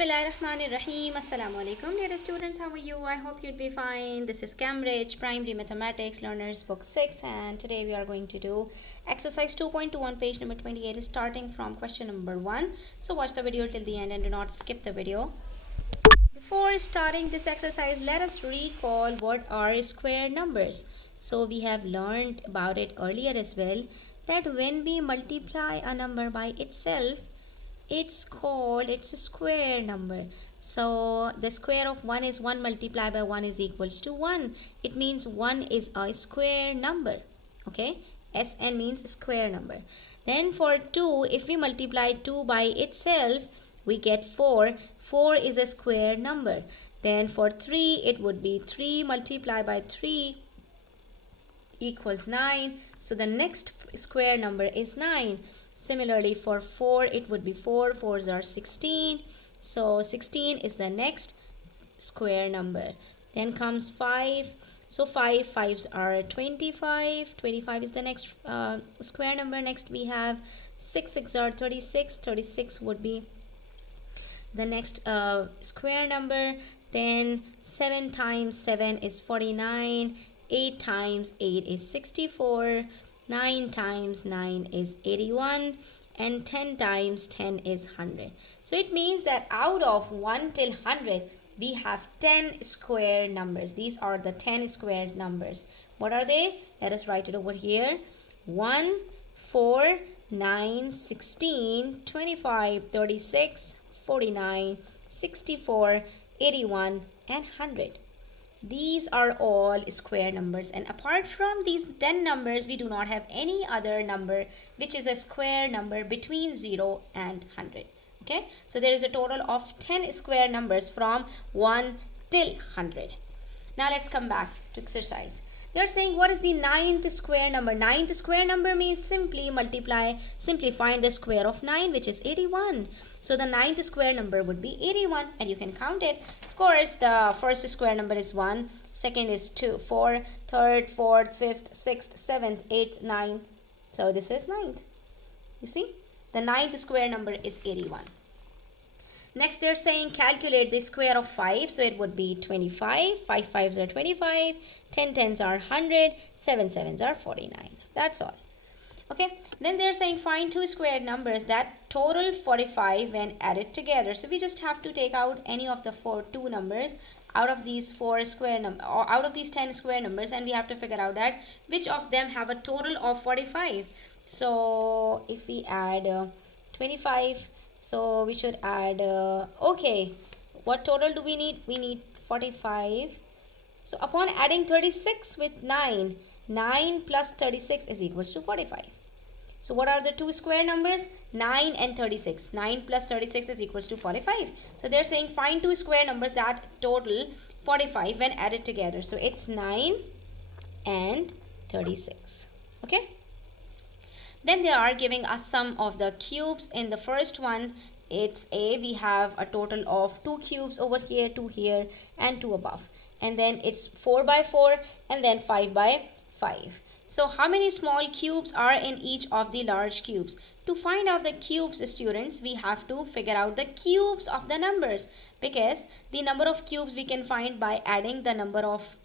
Bismillahirrahmanirrahim. Assalamu alaikum. Dear students, how are you? I hope you'd be fine. This is Cambridge Primary Mathematics Learners Book 6, and today we are going to do exercise 2.2 on page number 28, starting from question number 1. So watch the video till the end and do not skip the video. Before starting this exercise, let us recall what are square numbers. So we have learned about it earlier as well, that when we multiply a number by itself, it's a square number. So the square of 1 is 1 multiplied by 1 is equals to 1. It means 1 is a square number. Okay, Sn means square number. Then for 2, if we multiply 2 by itself, we get 4. 4 is a square number. Then for 3, it would be 3 multiplied by 3 equals 9. So the next square number is 9. Similarly, for 4, it would be 4. 4s are 16. So 16 is the next square number. Then comes 5. So 5s are 25. 25 is the next square number. Next we have 6 are 36. 36 would be the next square number. Then 7 times 7 is 49. 8 times 8 is 64. 9 times 9 is 81, and 10 times 10 is 100. So it means that out of 1 till 100, we have 10 square numbers. These are the 10 square numbers. What are they? Let us write it over here. 1, 4, 9, 16, 25, 36, 49, 64, 81, and 100. These are all square numbers, and apart from these 10 numbers, we do not have any other number which is a square number between 0 and 100. Okay, so there is a total of 10 square numbers from 1 till 100. Now let's come back to exercise. They are saying, what is the 9th square number? 9th square number means simply find the square of 9, which is 81. So the 9th square number would be 81, and you can count it. Of course, the first square number is 1, second is 2, 4, third, 4th, 5th, 6th, 7th, 8th, 9th. So this is 9th. You see, the 9th square number is 81. Next, they're saying calculate the square of 5. So it would be 25. 5 5s are 25. 10 10s are 100. 7 7s are 49. That's all. Okay. Then they're saying find two square numbers that total 45 when added together. So we just have to take out any of the two numbers out of these 10 square numbers, and we have to figure out that which of them have a total of 45. So if we add 25, so we should add, okay, what total do we need? We need 45. So upon adding 36 with 9, 9 plus 36 is equals to 45. So what are the two square numbers? 9 and 36. 9 plus 36 is equals to 45. So they're saying find two square numbers that total 45 when added together. So it's 9 and 36. Okay. Then they are giving us some of the cubes. In the first one, it's A. We have a total of 2 cubes over here, 2 here, and 2 above. And then it's 4 by 4, and then 5 by 5. So how many small cubes are in each of the large cubes? To find out the cubes, students, we have to figure out the cubes of the numbers, because the number of cubes we can find by adding the number of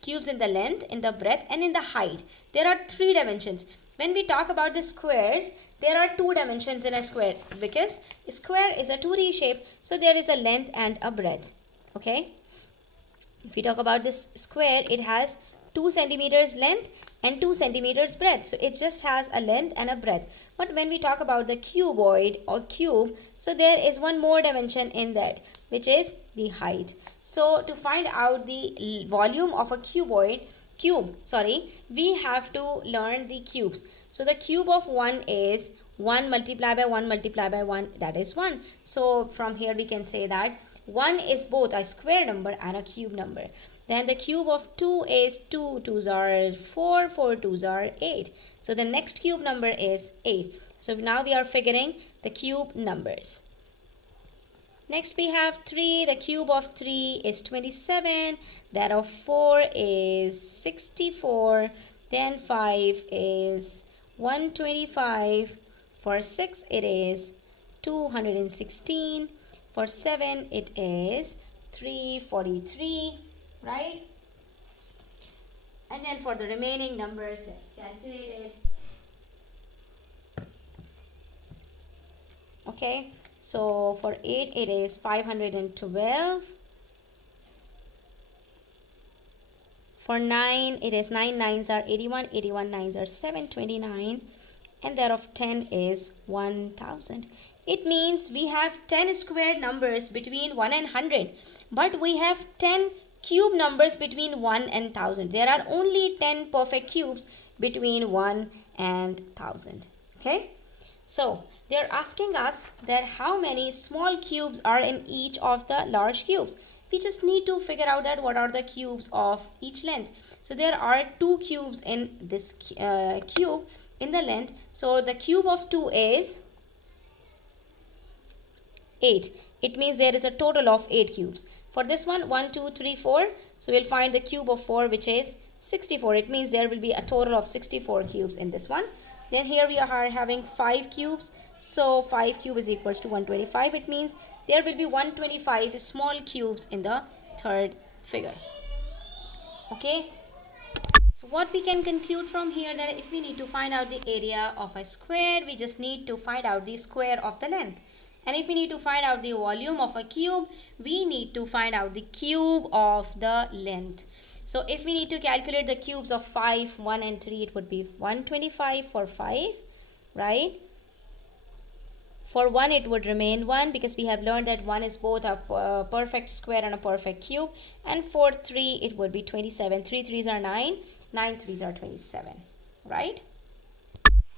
cubes in the length, in the breadth, and in the height. There are 3 dimensions. When we talk about the squares, there are 2 dimensions in a square, because a square is a 2D shape, so there is a length and a breadth. Okay. If we talk about this square, it has 2 centimeters length and 2 centimeters breadth. So it just has a length and a breadth. But when we talk about the cuboid or cube, so there is one more dimension in that, which is the height. So to find out the volume of a cube, we have to learn the cubes. So the cube of 1 is 1 multiplied by 1 multiplied by 1, that is 1. So from here we can say that 1 is both a square number and a cube number. Then the cube of 2 is 2 2s are 4, 4 2s are 8. So the next cube number is 8. So now we are figuring the cube numbers. Next we have 3. The cube of 3 is 27. That of 4 is 64. Then 5 is 125. For 6 it is 216. For 7 it is 343, right? And then for the remaining numbers, let's calculate it. Okay, so for 8 it is 512. For 9 it is 9 nines are 81, 81 nines are 729, and thereof 10 is 1000. It means we have 10 square numbers between 1 and 100, but we have 10 cube numbers between 1 and 1000. There are only 10 perfect cubes between 1 and 1000. Okay, so they're asking us that how many small cubes are in each of the large cubes. We just need to figure out that what are the cubes of each length. So there are 2 cubes in this cube in the length. So the cube of 2 is 8. It means there is a total of 8 cubes. For this one, 1, 2, 3, 4. So we'll find the cube of 4, which is 64. It means there will be a total of 64 cubes in this one. Then here we are having 5 cubes. So 5 cube is equals to 125. It means there will be 125 small cubes in the third figure. Okay. So what we can conclude from here, that if we need to find out the area of a square, we just need to find out the square of the length. And if we need to find out the volume of a cube, we need to find out the cube of the length. So if we need to calculate the cubes of 5, 1 and 3, it would be 125 for 5, right? For 1 it would remain 1, because we have learned that 1 is both a perfect square and a perfect cube. And for 3 it would be 27. 3 3s are 9, 9 3s are 27, right?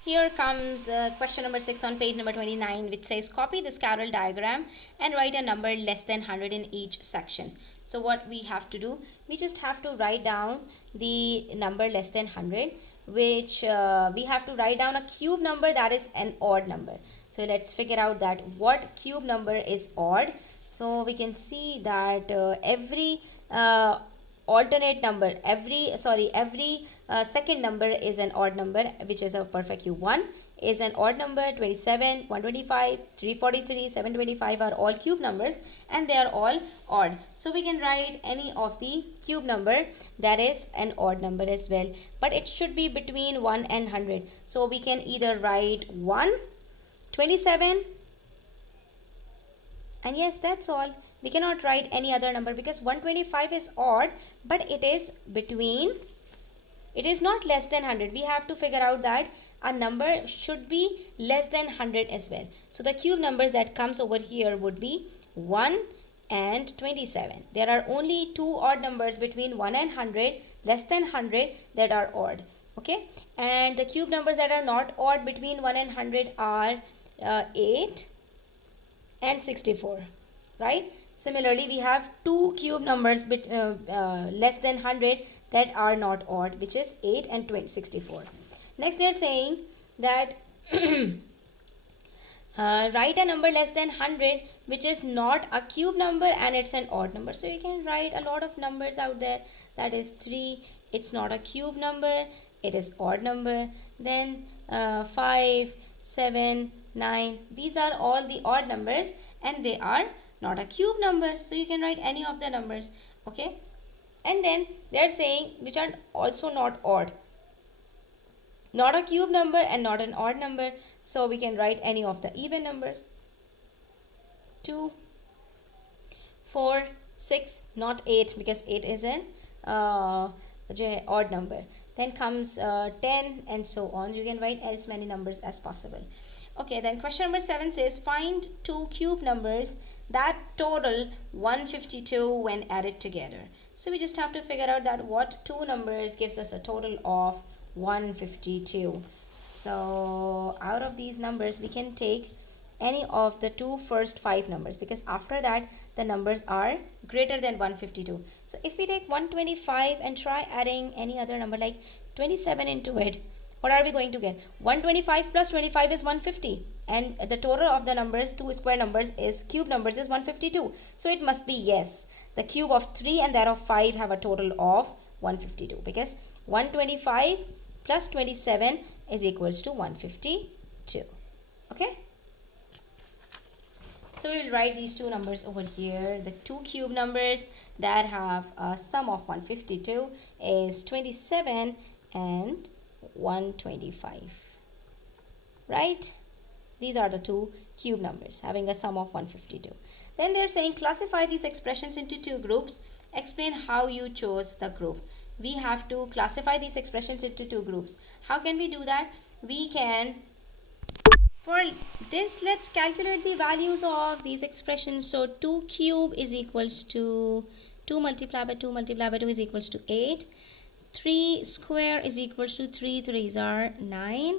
Here comes question number 6 on page number 29, which says copy this Carroll diagram and write a number less than 100 in each section. So what we have to do, we just have to write down the number less than 100, which we have to write down a cube number that is an odd number. So let's figure out that what cube number is odd. So we can see that every alternate number, every second number is an odd number, which is a perfect cube. 1 is an odd number, 27, 125, 343, 725 are all cube numbers, and they are all odd. So we can write any of the cube number that is an odd number as well, but it should be between 1 and 100. So we can either write 1, 27, and yes, that's all. We cannot write any other number because 125 is odd, but it is between, it is not less than 100. We have to figure out that a number should be less than 100 as well. So the cube numbers that comes over here would be 1 and 27. There are only 2 odd numbers between 1 and 100, less than 100, that are odd. Okay, and the cube numbers that are not odd between 1 and 100 are 8 and 64, right? Similarly, we have 2 cube numbers less than 100 that are not odd, which is 8 and 64. Next, they are saying that write a number less than 100 which is not a cube number and it's an odd number. So you can write a lot of numbers out there. That is 3, it's not a cube number, it is odd number. Then 5, 7, 9, these are all the odd numbers and they are not a cube number. So you can write any of the numbers. Okay, and then they are saying which are also not odd, not a cube number and not an odd number. So we can write any of the even numbers. 2, 4, 6, not 8 because 8 is an odd number. Then comes 10 and so on. You can write as many numbers as possible. Okay, then question number 7 says find 2 cube numbers that total 152 when added together. So we just have to figure out that what 2 numbers gives us a total of 152. So out of these numbers we can take any of the 2 first 5 numbers, because after that the numbers are greater than 152. So if we take 125 and try adding any other number like 27 into it, what are we going to get? 125 plus 25 is 150, and the total of the numbers, 2 square numbers, is cube numbers is 152. So it must be yes, the cube of 3 and that of 5 have a total of 152, because 125 plus 27 is equals to 152. Okay, so So we will write these two numbers over here. The two cube numbers that have a sum of 152 is 27 and 125. Right? These are the two cube numbers having a sum of 152. Then they're saying classify these expressions into two groups. Explain how you chose the group. We have to classify these expressions into two groups. How can we do that? We can, for this, let's calculate the values of these expressions. So 2 cube is equals to 2 multiplied by 2 multiplied by 2 is equals to 8. 3 square is equals to 3 3s are 9.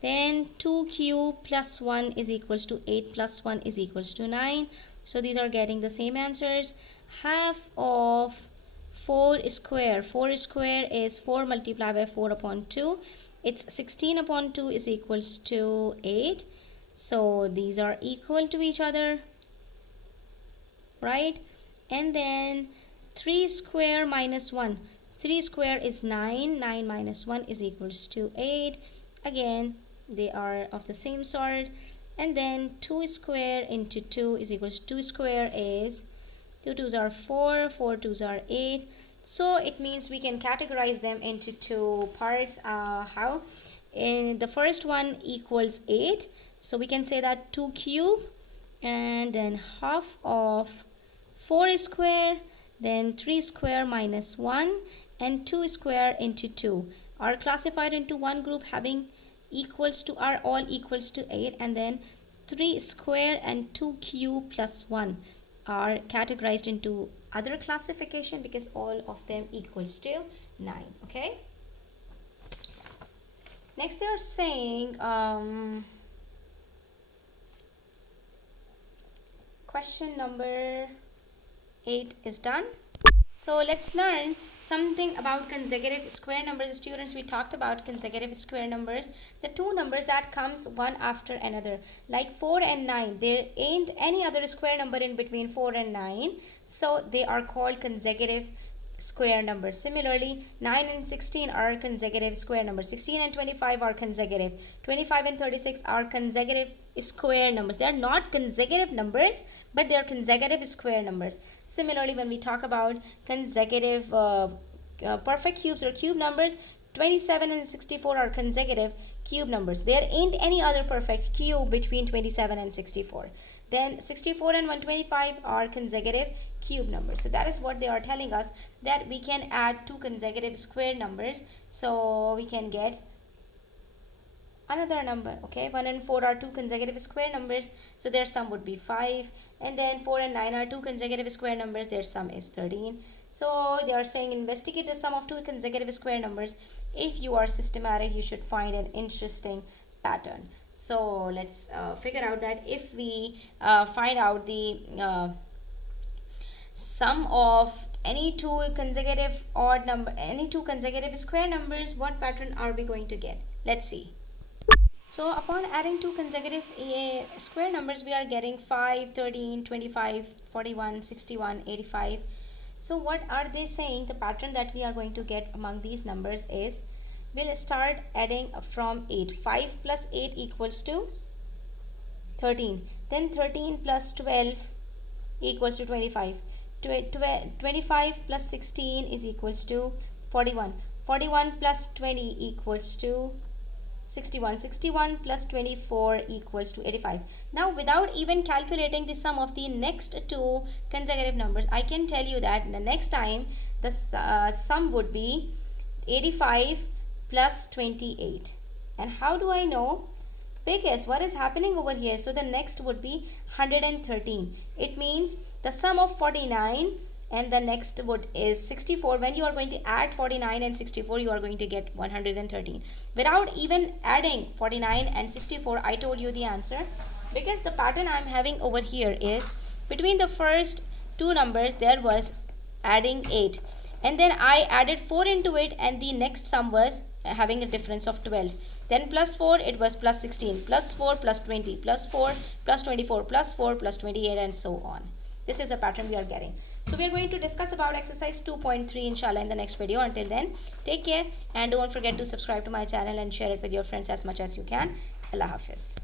Then 2 cube plus 1 is equals to 8 plus 1 is equals to 9. So these are getting the same answers. Half of 4 square. 4 square is 4 multiplied by 4 upon 2. It's 16 upon 2 is equals to 8. So these are equal to each other. Right? And then 3 square minus 1. 3 square is 9. 9 minus 1 is equals to 8. Again, they are of the same sort. And then 2 square into 2 is equals to 2 square is 2 2s are 4, 4 2s are 8. So it means we can categorize them into two parts. How? In the first one equals 8. So we can say that 2 cube and then half of 4 square, then 3 square minus 1 and 2 square into 2 are classified into one group having equals to are all equals to 8, and then 3 square and 2 cube plus 1 are categorized into other classification because all of them equals to 9. Okay, next they are saying question number 8 is done. So let's learn something about consecutive square numbers. Students, we talked about consecutive square numbers, the two numbers that comes one after another, like 4 and 9. There ain't any other square number in between 4 and 9, so they are called consecutive square numbers. Similarly, 9 and 16 are consecutive square numbers. 16 and 25 are consecutive. 25 and 36 are consecutive square numbers. They are not consecutive numbers, but they are consecutive square numbers. Similarly, when we talk about consecutive perfect cubes or cube numbers, 27 and 64 are consecutive cube numbers. There ain't any other perfect cube between 27 and 64. Then 64 and 125 are consecutive cube numbers. So that is what they are telling us, that we can add two consecutive square numbers. So we can get another number. Okay, 1 and 4 are two consecutive square numbers, so their sum would be 5. And then 4 and 9 are two consecutive square numbers, their sum is 13. So they are saying investigate the sum of two consecutive square numbers. If you are systematic, you should find an interesting pattern. So let's figure out that if we find out the sum of any two consecutive odd number, any two consecutive square numbers, what pattern are we going to get? Let's see. So upon adding two consecutive square numbers, we are getting 5, 13, 25, 41, 61, 85. So what are they saying? The pattern that we are going to get among these numbers is, we'll start adding from 8. 5 plus 8 equals to 13. Then 13 plus 12 equals to 25. 25 plus 16 is equals to 41. 41 plus 20 equals to 61. 61 plus 24 equals to 85. Now, without even calculating the sum of the next two consecutive numbers, I can tell you that the next time the sum would be 85 plus 28. And how do I know? Because what is happening over here? So the next would be 113. It means the sum of 49 and the next would is 64. When you are going to add 49 and 64, you are going to get 113. Without even adding 49 and 64, I told you the answer, because the pattern I am having over here is between the first two numbers there was adding 8, and then I added 4 into it, and the next sum was having a difference of 12. Then plus 4, it was plus 16, plus 4 plus 20, plus 4 plus 24, plus 4 plus 28, and so on. This is a pattern we are getting. So we are going to discuss about exercise 2.3 inshallah in the next video. Until then, take care and don't forget to subscribe to my channel and share it with your friends as much as you can. Allah Hafiz.